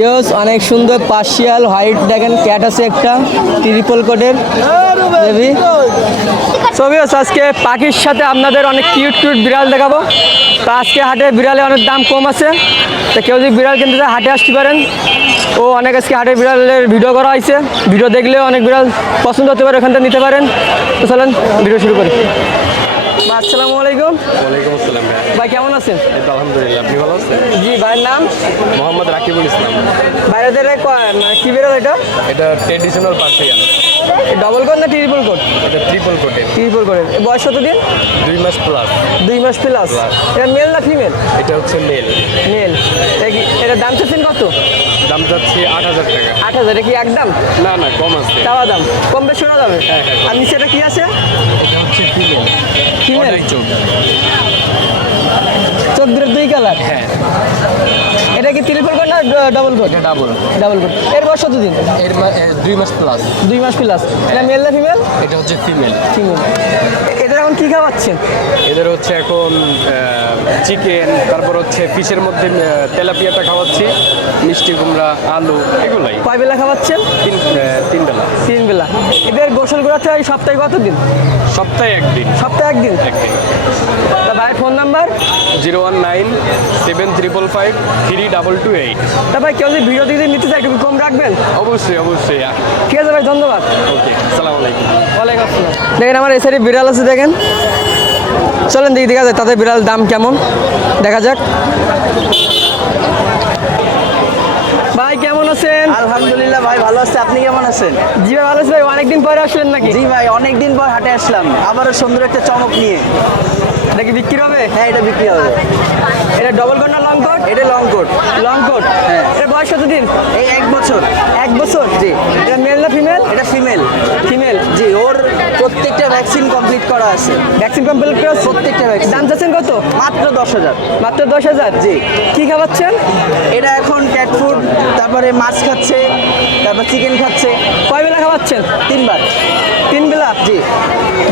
ইয়স অনেক সুন্দর partial white দেখেন, ক্যাট আছে একটা ট্রিপল কোডের বেবি সবিয়স আজকে পাখির সাথে আপনাদের অনেক কিউট কিউট বিড়াল দেখাবো। তো আজকে হাটে বিড়ালে অনেক দাম কম আছে। তো কেউ যদি বিড়াল কিনতে চায়, হাটে আসতে পারেন। ও অনেক আজকে হাটে বিড়ালের ভিডিও করা হয়েছে। ভিডিও দেখলে অনেক বিড়াল পছন্দ হতে পারে, ওখানটা নিতে পারেন। তো চলেন ভিডিও শুরু করি। বা, আসসালামু আলাইকুম। ওয়ালাইকুম আসসালাম ভাই। কেমন আছেন? এই তো আলহামদুলিল্লাহ আপনি ভালো আছেন? জি ভাইয়ের নাম? মোহাম্মদ রাকিবুল ইসলাম। বাইরেদের কি বেরোল এটা? এটা ট্রেডিশনাল পার্সিয়ান। ডবল কোড না ট্রিপল কোড এটা ট্রিপল কোটের ট্রিপল কোডের বয়স কত দিন দুই মাস প্লাস দুই মাস প্লাস. এটা মেল না ফিমেল এটা হচ্ছে মেল মেল এটা দাম চাচ্ছেন কত? দাম যাচ্ছে আট হাজার টাকা। আট হাজার এটা কি একদম না না কম আছে। চাওয়া দাম। কম বেশি শোনা যাবে। হ্যাঁ, হ্যাঁ। আর নিচে এটা কি আছে? এটা হচ্ছে ফিমেল ফিমেল চোখ চোখ। দুটো দুই কালার? হ্যাঁ। এটা কি ট্রিপল কোড না ডবল কোড এটা ডাবল ডাবল কোড এর বয়স কত দিন এর দুই মাস প্লাস দুই মাস প্লাস এটা মেল না ফিমেল এটা হচ্ছে ফিমেল ফিমেল এদের এখন কি খাওয়াচ্ছেন? এদের হচ্ছে এখন চিকেন তারপর হচ্ছে ফিশের মধ্যে তেলাপিয়াটা খাওয়াচ্ছি মিষ্টি কুমড়া আলু এগুলাই। কয় বেলা খাওয়াচ্ছেন? তিন তিন বেলা তিন বেলা এদের গোসল করাতে হয় সপ্তাহে কত দিন সপ্তাহে একদিন। সপ্তাহে একদিন একদিন তা ভাইয়ের phone number? Zero one nine seven triple five three double two eight. তা ভাই কেউ যদি ভিডিও দিতে নিতে চায় একটু কম রাখবেন? অবশ্যই অবশ্যই ঠিক আছে ভাই ধন্যবাদ। ওকে আসসালামু আলাইকুম। ওয়ালাইকুম আসসালাম। দেখেন আমার এই সাইডে বিড়াল আছে দেখেন। চলেন দেখি দেখা যায় তাদের বিড়াল দাম কেমন। দেখা যাক। ভাই কেমন আছেন? আলহামদুলিল্লাহ ভাই ভালো আছে। আপনি কেমন আছেন? জি ভাই ভালো আছি ভাই। অনেকদিন পরে আসলেন নাকি? জি ভাই অনেকদিন পর হাটে আসলাম। আবারও সুন্দর একটা চমক নিয়ে। এটা কি বিক্রি হবে? হ্যাঁ এটা বিক্রি হবে। এটা ডবল কোট না লং কোট এটা লং কোট লং কোট হ্যাঁ। এটা বয়স কত দিন এই এক বছর। এক বছর? জি। এটা মেল না ফিমেল এটা ফিমেল ফিমেল জি ওর প্রত্যেকটা ভ্যাকসিন কমপ্লিট করা আছে। ভ্যাকসিন কমপ্লিট করে প্রত্যেকটা ভ্যাকসিন দাম চাচ্ছেন কত? মাত্র দশ হাজার। মাত্র দশ হাজার? জি। কি খাওয়াচ্ছেন? এটা এখন ক্যাট ফুড তারপরে মাছ খাচ্ছে তারপর চিকেন খাচ্ছে। কয় বেলা খাওয়াচ্ছেন তিনবার। তিন বেলা? জি।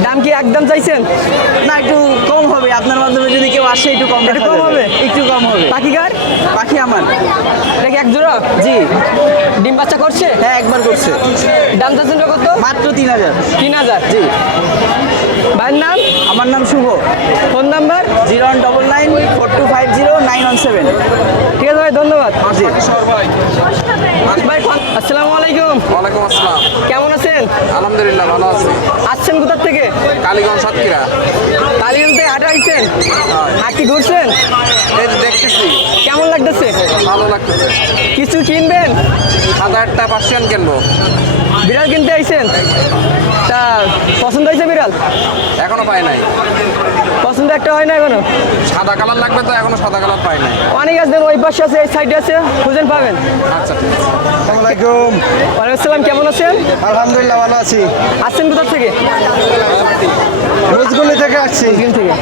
দাম কি একদম চাইছেন? না একটু কম হবে। আপনার মাধ্যমে যদি কেউ আসে একটু কম একটু কম হবে? একটু কম হবে। পাখি কার? পাখি আমার। এটা কি এক জোড়া? জি। ডিম বাচ্চা করছে? হ্যাঁ একবার করছে। দাম চাচ্ছেন কত? মাত্র তিন হাজার। তিন হাজার? জি। ভাইয়ের নাম? আমার নাম Shubho. Phone number? Zero one double nine four two five zero nine one seven. ঠিক আছে ভাই ধন্যবাদ। জি ভাই আসসালামু আলাইকুম। ওয়ালাইকুম আসসালাম। কেমন আছেন? আলহামদুলিল্লাহ ভালো আছি। আসছেন কোথার থেকে? কালীগঞ্জ সাতক্ষীরা। কালিগঞ্জ থেকে হাটে ঘুরছেন দেখতেছি। কেমন লাগতেছে? ভালো লাগতেছে। কিছু কিনবেন? সাদা একটা পার্সিয়ান কিনবো। বিড়াল কিনতে আইছেন? তা পছন্দ হয়েছে বিড়াল? এখনও পাই নাই। পছন্দ একটা হয় না এখনও? সাদা কালার লাগবে তো এখনও সাদা কালার পাই নাই। অনেক আছে ওই পাশে আছে এই সাইডে আছে খুঁজেন পাবেন। আচ্ছা ওয়ালাইকুম আসসালাম কেমন আছেন? আলহামদুলিল্লাহ ভালো আছি। আসছেন কোথার থেকে? রোজগুলি থেকে আসছি দিন থেকে।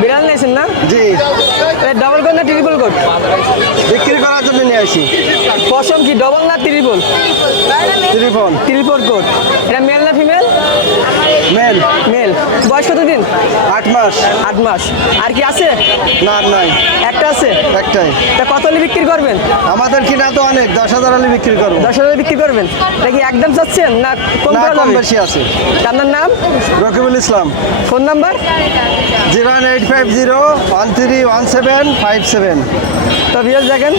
বিড়াল নিয়েছেন না? জি। ডবল কোড না ট্রিপল কোড বিক্রি করার জন্য নিয়ে আসি। পশম কি ডবল না ট্রিপল ট্রিপল ট্রিপল কোড। এটা মেল না ফিমেল মেল। মেল। বয়স কত দিন আট মাস। আট মাস। আর কি আছে? না আর নাই। একটা আছে? একটাই। তা কত হলে বিক্রি করবেন? আমাদের কিনা তো অনেক। দশ হাজার হলে বিক্রি করব। দশ হাজার বিক্রি করবেন? এটা কি একদম চাচ্ছেন না কম না কম বেশি আছে। আপনার নাম? Rakibul Islam. Phone number? Zero eight five zero one three one seven five seven. তো ভিউয়ার্স দেখেন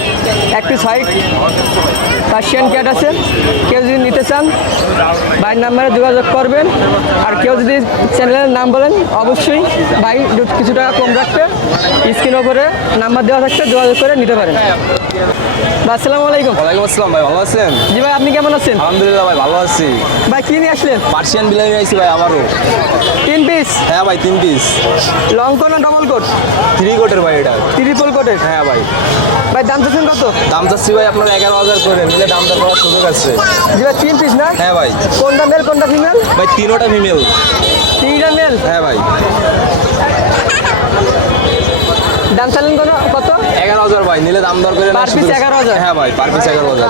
একটি সাইট পার্সিয়ান ক্যাট আছে। কেউ যদি নিতে চান ভাইয়ের নাম্বারে যোগাযোগ করবেন। আর কেউ যদি চ্যানেলের নাম বলেন অবশ্যই ভাই কিছু টাকা কম রাখতে স্ক্রিন ওপরে নাম্বার দেওয়া থাকতে যোগাযোগ করে নিতে পারেন। আসসালামু আলাইকুম। ওয়ালাইকুম আসসালাম ভাই ভালো আছেন? জি ভাই আপনি কেমন আছেন? আলহামদুলিল্লাহ ভাই ভালো আছি। ভাই কি নিয়ে আসলেন? পার্সিয়ান বিলাই আইছি ভাই আমারও তিন পিস হ্যাঁ ভাই তিন পিস লং কোট না ডবল কোট থ্রি কোটের ভাই এটা। ট্রিপল কোটের হ্যাঁ ভাই। ভাই দাম চাচ্ছেন কত? দাম চাচ্ছি ভাই আপনার এগারো হাজার করে নিলে দাম দর করার সুযোগ আছে। জি ভাই তিন পিস না? হ্যাঁ ভাই। কোনটা মেল কোনটা ফিমেল ভাই তিনোটা ফিমেল তিনটা মেল হ্যাঁ ভাই। দাম চালেন কোনো? কত? এগারো হাজার ভাই নিলে দাম দর করে Per piece 11,000? হ্যাঁ ভাই পার পিস এগারো হাজার।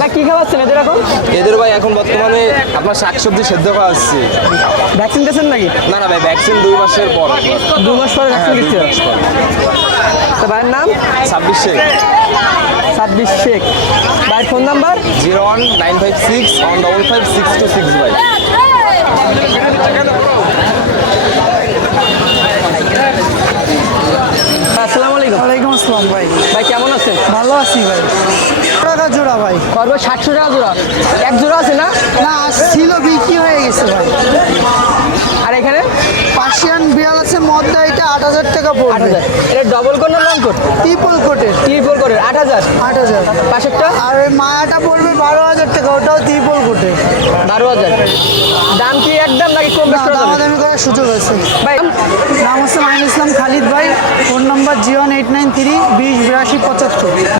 না কি খাওয়াচ্ছেন এদের এখন? এদের ভাই এখন বর্তমানে আপনার শাকসবজি সেদ্ধ খাওয়া আসছে ভ্যাকসিন দিয়েছেন নাকি? না না ভাই ভ্যাকসিন দুই মাসের পর। দু মাস পরে হ্যাঁ ভ্যাকসিন দিচ্ছে। তো ভাইয়ের নাম? ছাব্বিশ শেখ। ছাব্বিশ শেখ। ভাইয়ের phone number? Zero one nine five six one double five six two six five আসসালামু আলাইকুম। ওয়ালাইকুম আসসালাম ভাই। ভাই কেমন আছেন? ভালো আছি ভাই। টাকা জোড়া ভাই? খরচ সাতশো টাকা জোড়া। এক জোড়া আছে না? না ছিল বিক্রি হয়ে গেছে ভাই। আর এখানে? পার্সিয়ান বিড়াল আছে মদ্দা এটা আট হাজার টাকা পড়বে। এটা ডবল কোট না লং কোট ট্রিপল কোটের ত্রিপল কোটের আট হাজার? আট হাজার। পাশেরটা? আর ওই মায়াটা পড়বে বারো হাজার টাকা ওটাও ট্রিপল কোটের বারো হাজার। দাম কি একদম নাকি কম বেশ দামাদামি করার সুযোগ আছে। ভাই নাম হচ্ছে মাইন ইসলাম খালিদ ভাই phone number zero eight nine three বিশ বিরাশি পঁচাত্তর।